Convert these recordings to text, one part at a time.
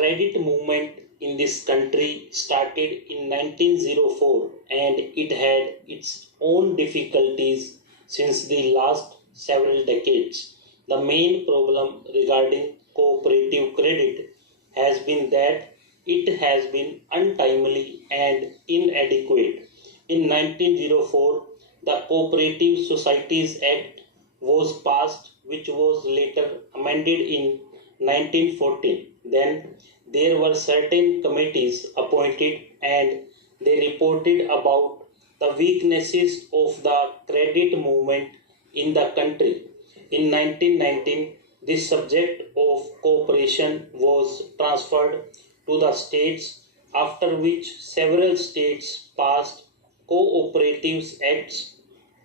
credit movement in this country started in 1904 and it had its own difficulties since the last several decades. The main problem regarding cooperative credit has been that it has been untimely and inadequate. In 1904, the Cooperative Societies Act was passed, which was later amended in 1914. Then there were certain committees appointed and they reported about the weaknesses of the credit movement in the country. In 1919, this subject of cooperation was transferred to the states, after which several states passed cooperatives acts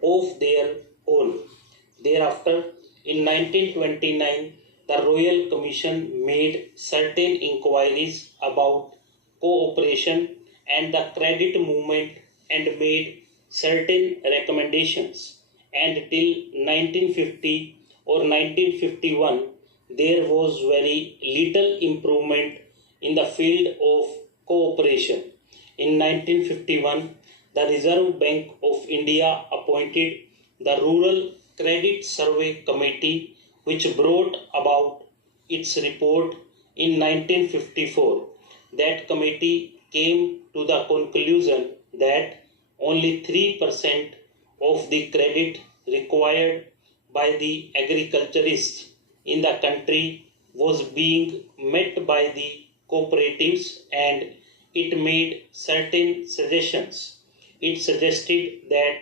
of their own. Thereafter, in 1929, the Royal Commission made certain inquiries about cooperation and the credit movement and made certain recommendations. And till 1950 or 1951, there was very little improvement in the field of cooperation. In 1951, the Reserve Bank of India appointed the Rural Credit Survey Committee, which brought about its report in 1954. That committee came to the conclusion that only 3% of the credit required by the agriculturists in the country was being met by the cooperatives, and it made certain suggestions. It suggested that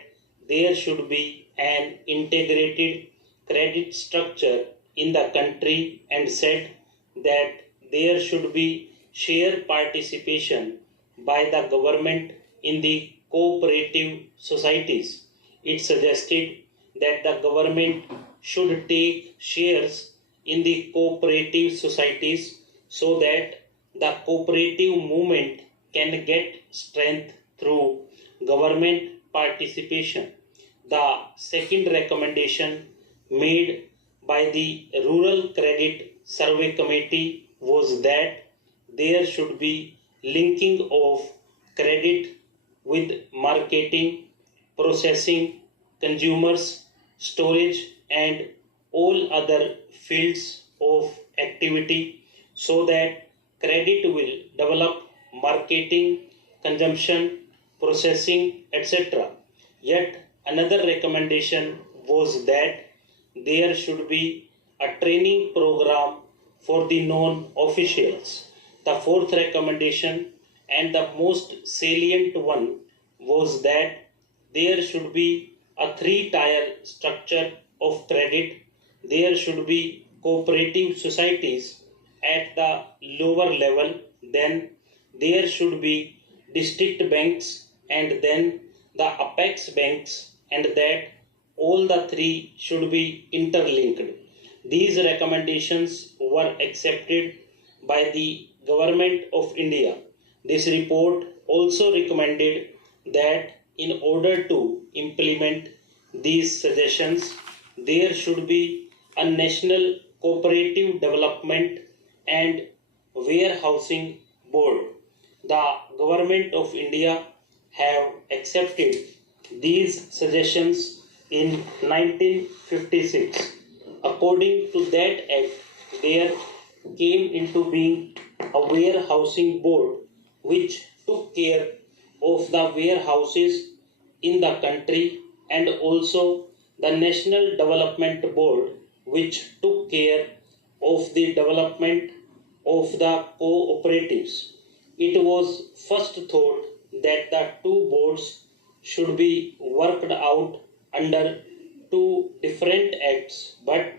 there should be an integrated credit structure in the country and said that there should be share participation by the government in the cooperative societies. It suggested that the government should take shares in the cooperative societies so that the cooperative movement can get strength through government participation. The second recommendation made by the Rural Credit Survey Committee was that there should be linking of credit with marketing, processing, consumers, storage, and all other fields of activity so that credit will develop marketing, consumption, processing, etc. Yet another recommendation was that there should be a training program for the non-officials. The fourth recommendation and the most salient one was that there should be a three-tier structure of credit. There should be cooperative societies at the lower level, then there should be district banks, and then the apex banks, and that all the three should be interlinked. These recommendations were accepted by the Government of India. This report also recommended that in order to implement these suggestions, there should be a national cooperative development and warehousing board. The Government of India have accepted these suggestions in 1956. According to that act, there came into being a warehousing board which took care of the warehouses in the country, and also the National Development Board which took care of the development of the cooperatives. It was first thought that the two boards should be worked out under two different acts, but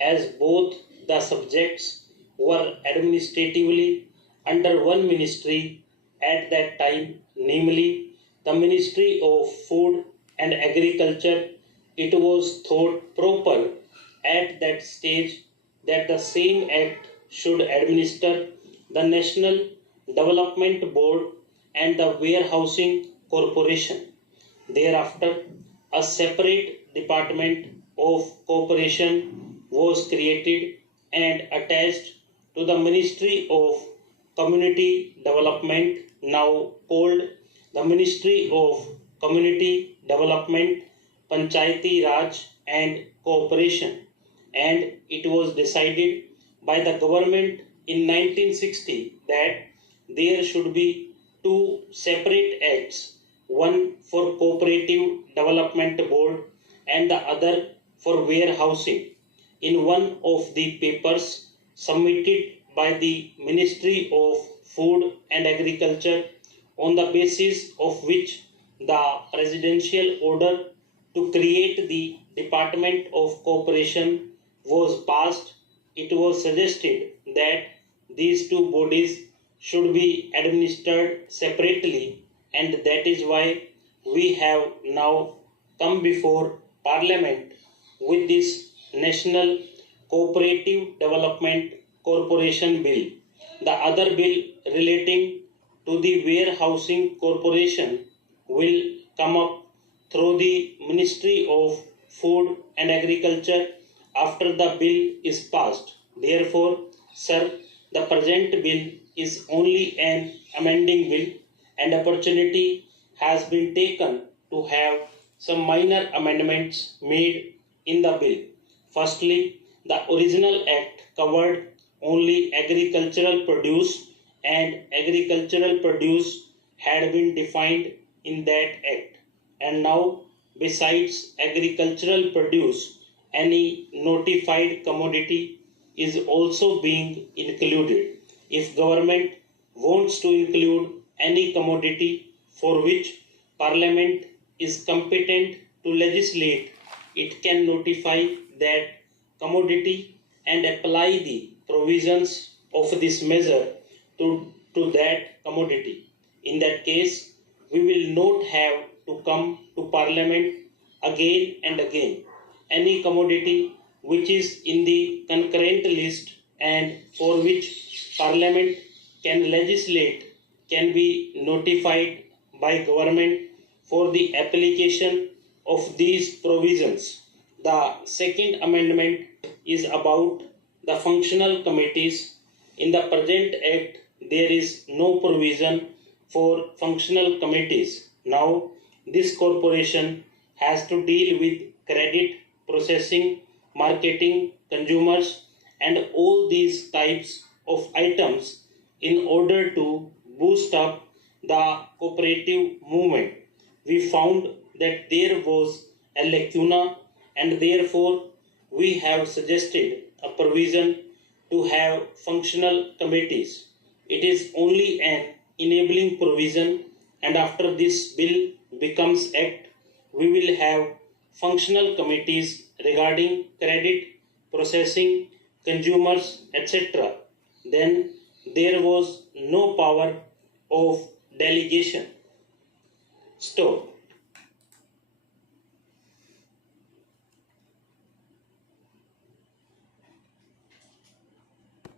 as both the subjects were administratively under one ministry at that time, namely the Ministry of Food and Agriculture, it was thought proper at that stage that the same act should administer the National Development Board and the Warehousing Corporation. Thereafter, a separate Department of Cooperation was created and attached to the Ministry of Community Development, now called the Ministry of Community Development, Panchayati Raj and Cooperation, and it was decided by the government in 1960 that there should be two separate acts, one for Cooperative Development Board and the other for warehousing. In one of the papers submitted by the Ministry of Food and Agriculture, on the basis of which the presidential order to create the Department of Cooperation was passed, it was suggested that these two bodies should be administered separately, and that is why we have now come before Parliament with this National Cooperative Development Corporation Bill. The other bill relating to the Warehousing Corporation will come up through the Ministry of Food and Agriculture after the bill is passed. Therefore, sir, the present bill is only an amending bill, and opportunity has been taken to have some minor amendments made in the bill. Firstly, the original act covered only agricultural produce, and agricultural produce had been defined in that act. And now, besides agricultural produce, any notified commodity is also being included. If government wants to include any commodity for which Parliament is competent to legislate, it can notify that commodity and apply the provisions of this measure to that commodity. In that case, we will not have to come to Parliament again and again. Any commodity which is in the concurrent list and for which Parliament can legislate can be notified by government for the application of these provisions. The second amendment is about the functional committees. In the present act, there is no provision for functional committees. Now, this corporation has to deal with credit, processing, marketing, consumers, and all these types of items in order to boost up the cooperative movement. We found that there was a lacuna, and therefore we have suggested a provision to have functional committees. It is only an enabling provision, and after this bill becomes act, we will have functional committees regarding credit, processing, consumers, etc. Then there was no power of delegation. Stop.